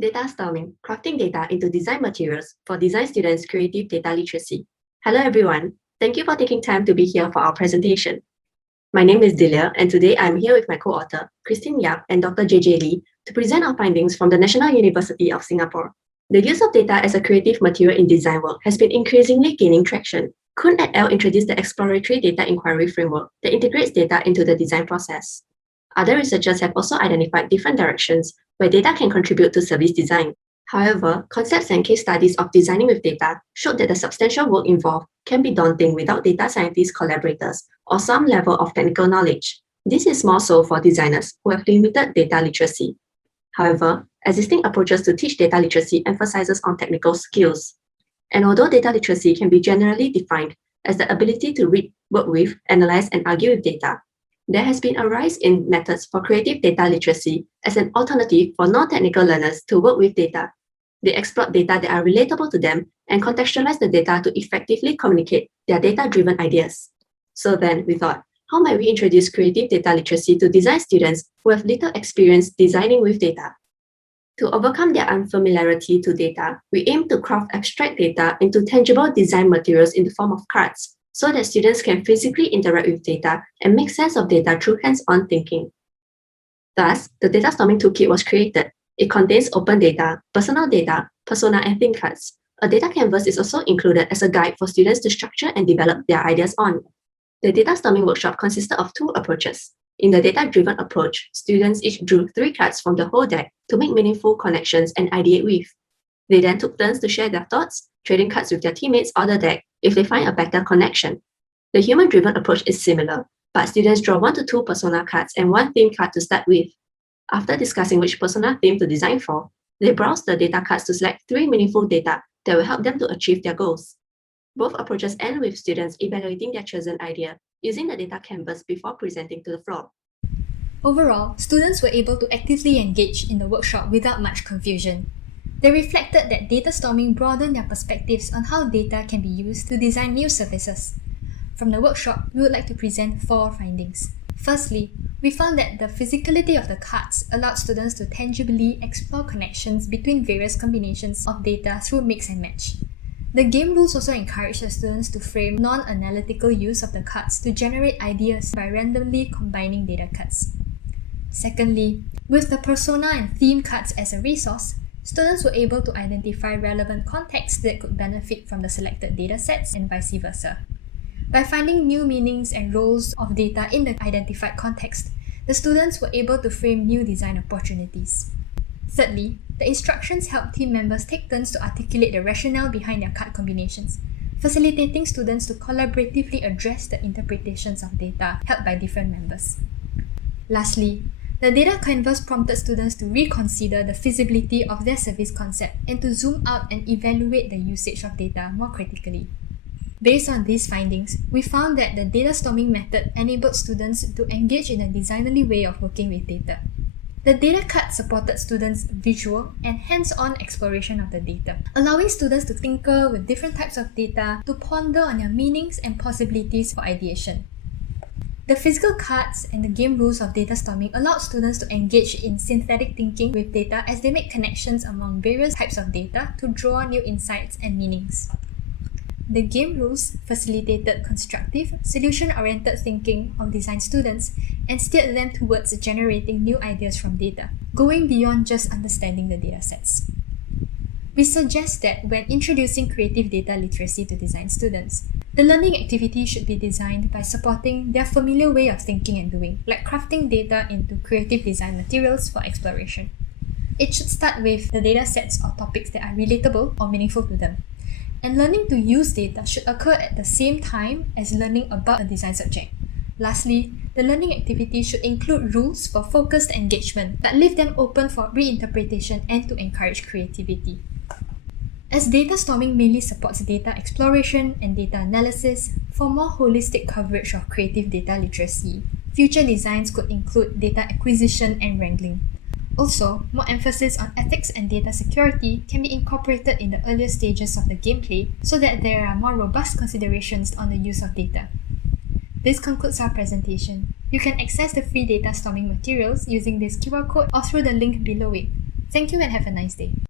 Datastorming, crafting data into design materials for design students' creative data literacy. Hello everyone, thank you for taking time to be here for our presentation. My name is Delia, and today I'm here with my co-author, Christine Yap and Dr. JJ Lee, to present our findings from the National University of Singapore. The use of data as a creative material in design work has been increasingly gaining traction. Kuhn et al. Introduced the exploratory data inquiry framework that integrates data into the design process. Other researchers have also identified different directions where data can contribute to service design. However, concepts and case studies of designing with data showed that the substantial work involved can be daunting without data scientist collaborators or some level of technical knowledge. This is more so for designers who have limited data literacy. However, existing approaches to teach data literacy emphasizes on technical skills. And although data literacy can be generally defined as the ability to read, work with, analyze, and argue with data, there has been a rise in methods for creative data literacy as an alternative for non-technical learners to work with data. They exploit data that are relatable to them and contextualize the data to effectively communicate their data-driven ideas. So then, we thought, how might we introduce creative data literacy to design students who have little experience designing with data? To overcome their unfamiliarity to data, we aim to craft abstract data into tangible design materials in the form of cards, so that students can physically interact with data and make sense of data through hands-on thinking. Thus, the Datastorming Toolkit was created. It contains open data, personal data, persona, and theme cards. A data canvas is also included as a guide for students to structure and develop their ideas on. The Datastorming workshop consisted of two approaches. In the data-driven approach, students each drew 3 cards from the whole deck to make meaningful connections and ideate with. They then took turns to share their thoughts, trading cards with their teammates or the deck if they find a better connection. The human-driven approach is similar, but students draw 1 to 2 persona cards and 1 theme card to start with. After discussing which persona theme to design for, they browse the data cards to select 3 meaningful data that will help them to achieve their goals. Both approaches end with students evaluating their chosen idea using the data canvas before presenting to the floor. Overall, students were able to actively engage in the workshop without much confusion. They reflected that data storming broadened their perspectives on how data can be used to design new services. From the workshop, we would like to present 4 findings. Firstly, we found that the physicality of the cards allowed students to tangibly explore connections between various combinations of data through mix and match. The game rules also encourage the students to frame non-analytical use of the cards to generate ideas by randomly combining data cards. Secondly, with the persona and theme cards as a resource, students were able to identify relevant contexts that could benefit from the selected datasets and vice versa. By finding new meanings and roles of data in the identified context, the students were able to frame new design opportunities. Thirdly, the instructions helped team members take turns to articulate the rationale behind their card combinations, facilitating students to collaboratively address the interpretations of data held by different members. Lastly, the data canvas prompted students to reconsider the feasibility of their service concept and to zoom out and evaluate the usage of data more critically. Based on these findings, we found that the data storming method enabled students to engage in a designerly way of working with data. The data card supported students' visual and hands-on exploration of the data, allowing students to tinker with different types of data to ponder on their meanings and possibilities for ideation. The physical cards and the game rules of data storming allowed students to engage in synthetic thinking with data as they make connections among various types of data to draw new insights and meanings. The game rules facilitated constructive, solution-oriented thinking of design students and steered them towards generating new ideas from data, going beyond just understanding the datasets. We suggest that when introducing creative data literacy to design students, the learning activity should be designed by supporting their familiar way of thinking and doing, like crafting data into creative design materials for exploration. It should start with the datasets or topics that are relatable or meaningful to them. And learning to use data should occur at the same time as learning about a design subject. Lastly, the learning activity should include rules for focused engagement that leave them open for reinterpretation and to encourage creativity. As data storming mainly supports data exploration and data analysis, for more holistic coverage of creative data literacy, future designs could include data acquisition and wrangling. Also, more emphasis on ethics and data security can be incorporated in the earlier stages of the gameplay so that there are more robust considerations on the use of data. This concludes our presentation. You can access the free data storming materials using this QR code or through the link below it. Thank you and have a nice day.